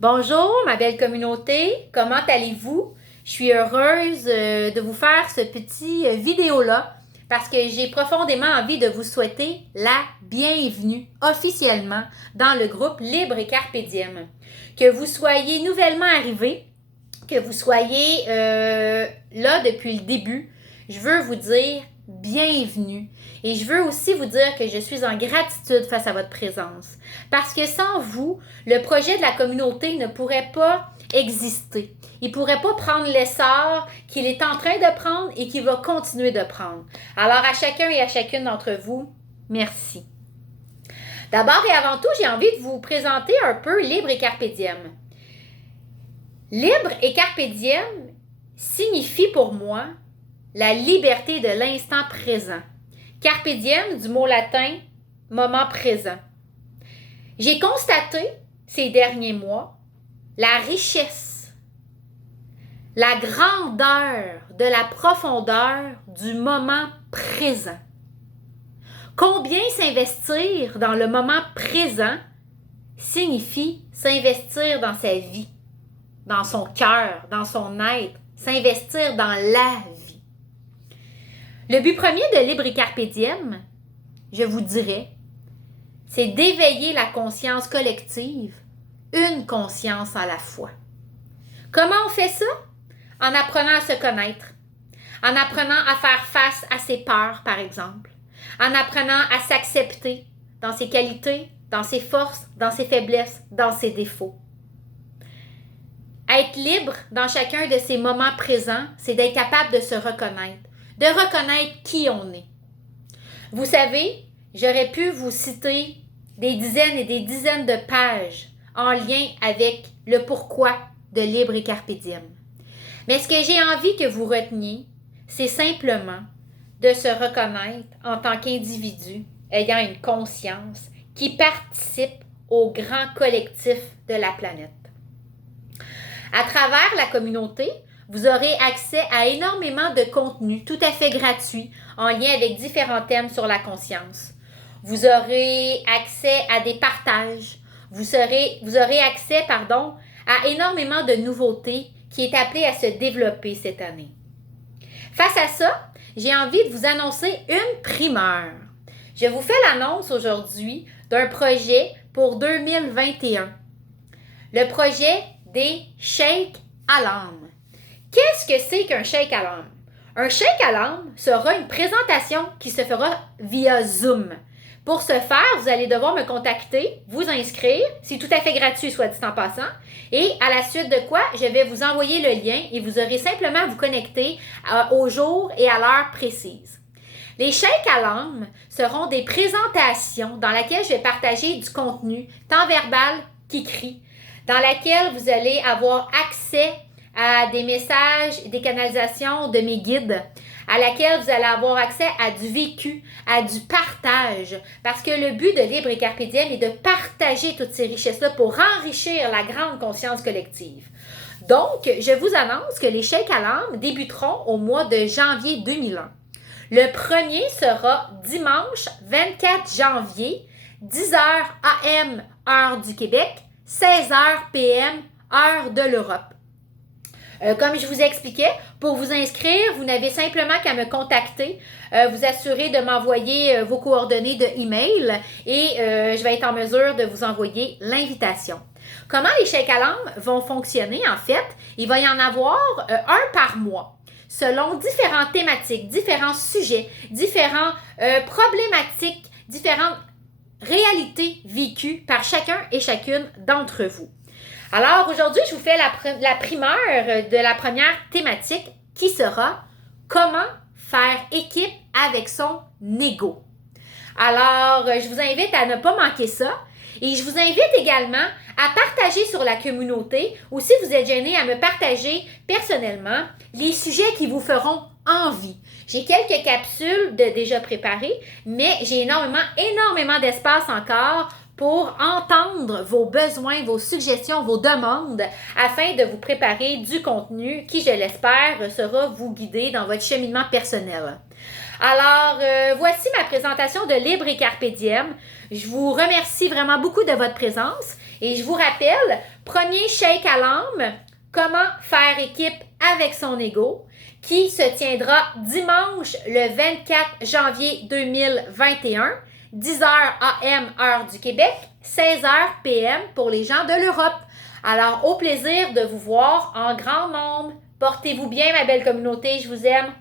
Bonjour, ma belle communauté, comment allez-vous? Je suis heureuse de vous faire ce petit vidéo-là parce que j'ai profondément envie de vous souhaiter la bienvenue officiellement dans le groupe Libre et Carpe Diem. Que vous soyez nouvellement arrivé, que vous soyez là depuis le début, je veux vous dire bienvenue. Et je veux aussi vous dire que je suis en gratitude face à votre présence. Parce que sans vous, le projet de la communauté ne pourrait pas exister. Il ne pourrait pas prendre l'essor qu'il est en train de prendre et qu'il va continuer de prendre. Alors à chacun et à chacune d'entre vous, merci. D'abord et avant tout, j'ai envie de vous présenter un peu Libre et Carpe Diem. Libre et Carpe Diem signifie pour moi la liberté de l'instant présent. Carpe diem, du mot latin, moment présent. J'ai constaté ces derniers mois la richesse, la grandeur de la profondeur du moment présent. Combien s'investir dans le moment présent signifie s'investir dans sa vie, dans son cœur, dans son être, s'investir dans la vie. Le but premier de Libre et Carpe Diem, je vous dirais, c'est d'éveiller la conscience collective, une conscience à la fois. Comment on fait ça? En apprenant à se connaître, en apprenant à faire face à ses peurs, par exemple, en apprenant à s'accepter dans ses qualités, dans ses forces, dans ses faiblesses, dans ses défauts. Être libre dans chacun de ces moments présents, c'est d'être capable de se reconnaître, de reconnaître qui on est. Vous savez, j'aurais pu vous citer des dizaines et des dizaines de pages en lien avec le pourquoi de Libre et Carpe Diem. Mais ce que j'ai envie que vous reteniez, c'est simplement de se reconnaître en tant qu'individu ayant une conscience qui participe au grand collectif de la planète. À travers la communauté, vous aurez accès à énormément de contenu tout à fait gratuit en lien avec différents thèmes sur la conscience. Vous aurez accès à des partages. Vous aurez accès à énormément de nouveautés qui est appelé à se développer cette année. Face à ça, j'ai envie de vous annoncer une primeur. Je vous fais l'annonce aujourd'hui d'un projet pour 2021. Le projet des shakes à l'âme. Qu'est-ce que c'est qu'un shake à l'âme? Un shake à l'âme sera une présentation qui se fera via Zoom. Pour ce faire, vous allez devoir me contacter, vous inscrire, c'est tout à fait gratuit, soit dit en passant, et à la suite de quoi, je vais vous envoyer le lien et vous aurez simplement à vous connecter au jour et à l'heure précise. Les shakes à l'âme seront des présentations dans lesquelles je vais partager du contenu, tant verbal qu'écrit, dans laquelle vous allez avoir accès à des messages, des canalisations de mes guides, à laquelle vous allez avoir accès à du vécu, à du partage. Parce que le but de Libre et Carpe Diem est de partager toutes ces richesses-là pour enrichir la grande conscience collective. Donc, je vous annonce que les shakes à l'âme débuteront au mois de janvier 2001. Le premier sera dimanche 24 janvier, 10h AM, heure du Québec, 16h PM, heure de l'Europe. Comme je vous expliquais, pour vous inscrire, vous n'avez simplement qu'à me contacter, vous assurer de m'envoyer vos coordonnées de email et je vais être en mesure de vous envoyer l'invitation. Comment les shakes à l'âme vont fonctionner en fait? Il va y en avoir un par mois, selon différentes thématiques, différents sujets, différentes problématiques, différentes réalités vécues par chacun et chacune d'entre vous. Alors aujourd'hui, je vous fais la primeur de la première thématique qui sera comment faire équipe avec son ego. Alors, je vous invite à ne pas manquer ça et je vous invite également à partager sur la communauté ou si vous êtes gêné à me partager personnellement les sujets qui vous feront envie. J'ai quelques capsules déjà préparées, mais j'ai énormément d'espace encore pour entendre vos besoins, vos suggestions, vos demandes, afin de vous préparer du contenu qui, je l'espère, sera vous guider dans votre cheminement personnel. Alors, voici ma présentation de Libre et Carpe Diem. Je vous remercie vraiment beaucoup de votre présence Et je vous rappelle, premier shake à l'âme, comment faire équipe avec son ego, qui se tiendra dimanche le 24 janvier 2021, 10h AM heure du Québec, 16h PM pour les gens de l'Europe. Alors, au plaisir de vous voir en grand nombre. Portez-vous bien, ma belle communauté, je vous aime.